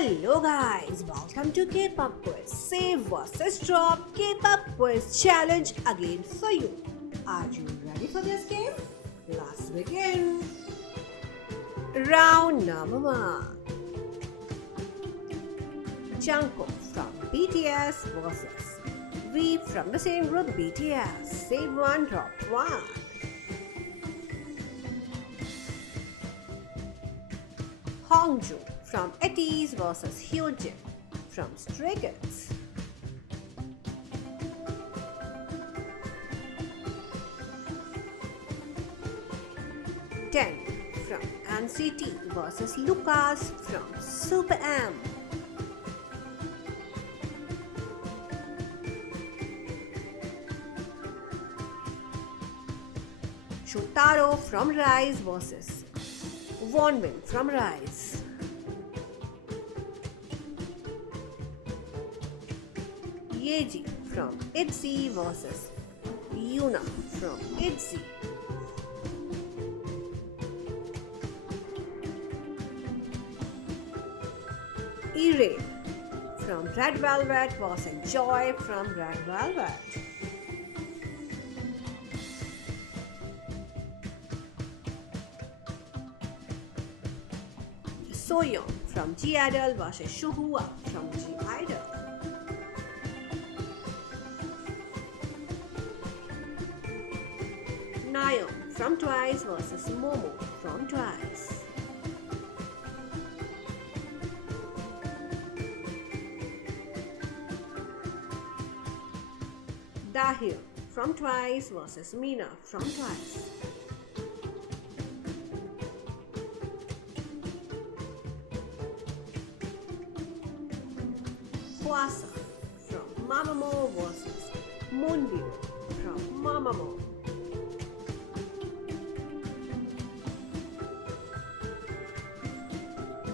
Hello guys, welcome to K-pop Quiz. Save versus Drop K-pop Quiz Challenge again for you. Are you ready for this game? Let's begin. Round number 1. Jungkook from BTS versus V from the same group BTS. Save 1, drop 1. Hongju from ATEEZ versus Hyunjin from Stray Kids. Ten from NCT versus Lucas from Super M. Shotaro from Rise versus Wonbin from Rise. Yeji from ITZY versus Yuna from ITZY. Irene from Red Velvet versus Joy from Red Velvet. Soyeon from G-Idol versus Shuhua from G-Idol. Nayeon from Twice versus Momo from Twice. Dahyun from Twice versus Mina from Twice. Hwasa from Mamamoo versus Moonbin from Mamamoo.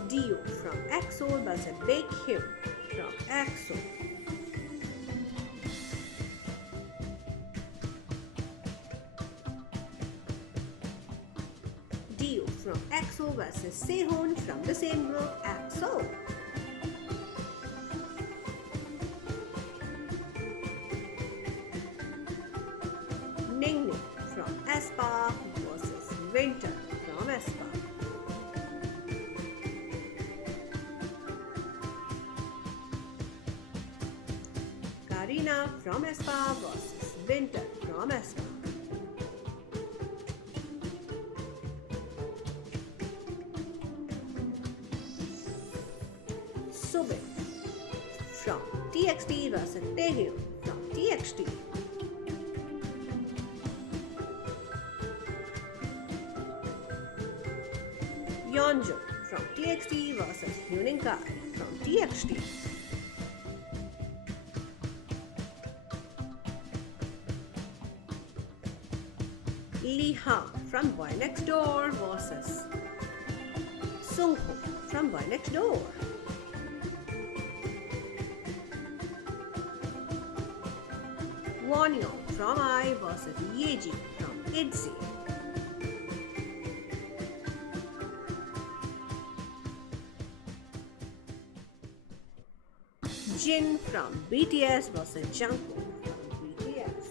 Dio from EXO versus Baekhyun from EXO. Dio from EXO versus Sehun from the same group EXO. Ningning from aespa versus Winter from aespa. Karina from aespa versus Winter from aespa. Subin from TXT versus Taehyung from TXT. Yeonjun from TXT versus Hyunin Kai from TXT. Lee Han from Boy Next Door versus Sungho from Boy Next Door. Wonyoung from I versus Yeji from ITZY. Jin from BTS versus Jungkook from BTS.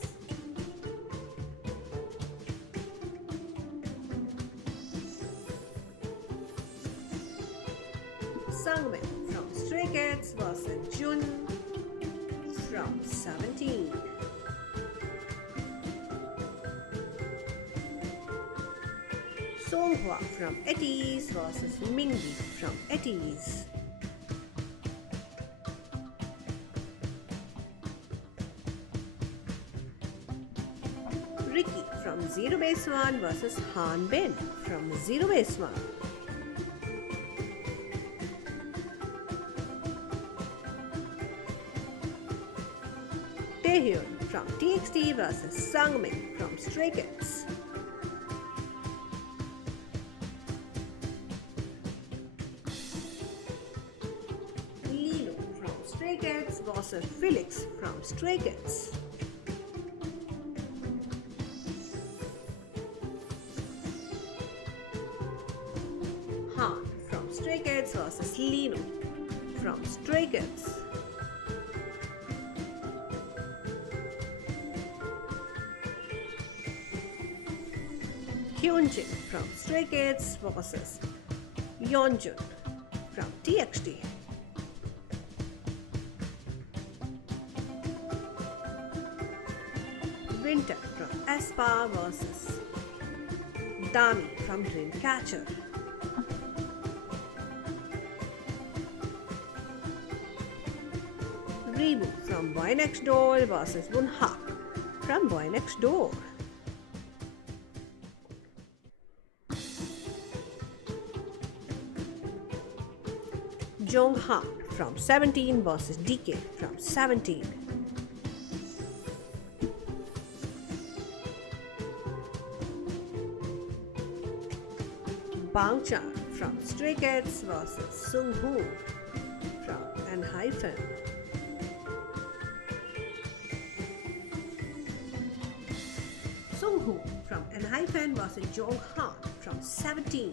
Sungmin from Stray Kids versus Jun from 17. Songhwa from ATEEZ versus Mingi from ATEEZ. Ricky from Zero Base One versus Han Bin from Zero Base One. Taehyun from TXT versus Sungmin from Stray Kids. Lino from Stray Kids versus Felix from Stray Kids. Han from Stray Kids versus Lino. from Stray Kids. Hyunjin from Stray Kids versus Yeonjun from TXT. Winter from aespa versus Dami from Dreamcatcher. Rebu from Boy Next Door versus Woonhak from Boy Next Door. Jonghan from 17 versus DK from 17. Bangchan from Stray Kids versus Sunghoon from ENHYPEN. Sunghoon from ENHYPEN versus Jonghan from 17.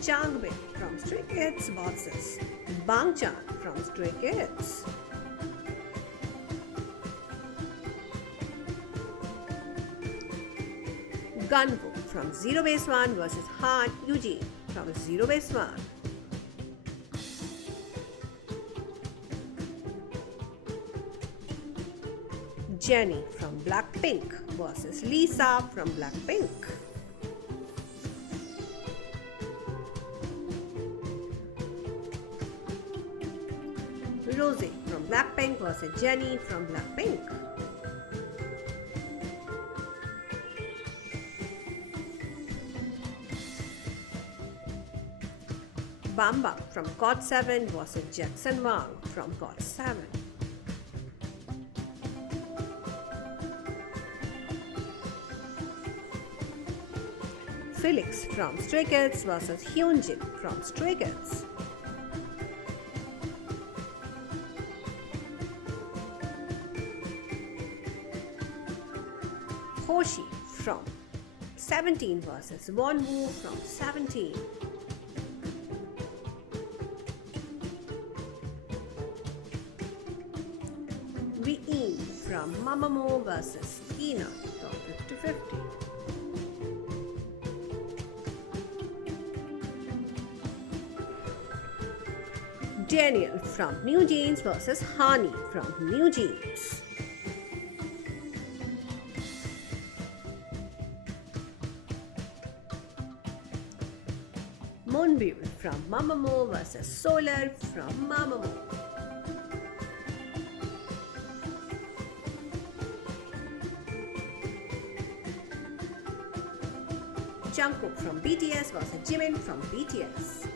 Changbin from Stray Kids versus Bangchan from Stray Kids. Gunwoo from Zero Base One versus Han Eugene from Zero Base One. Jennie from Blackpink versus Lisa from Blackpink. Rosé from Blackpink versus Jennie from Blackpink. Bamba from GOT7 versus Jackson Wang from GOT7. Felix from Stray Kids versus Hyunjin from Stray Kids. Hoshi from 17 versus Wonwoo from 17. Wee from Mamamoo versus Ina from 50-50. Daniel from New Jeans versus Hani from New Jeans. Moonbyul from Mamamoo versus Solar from Mamamoo. Jungkook from BTS versus Jimin from BTS.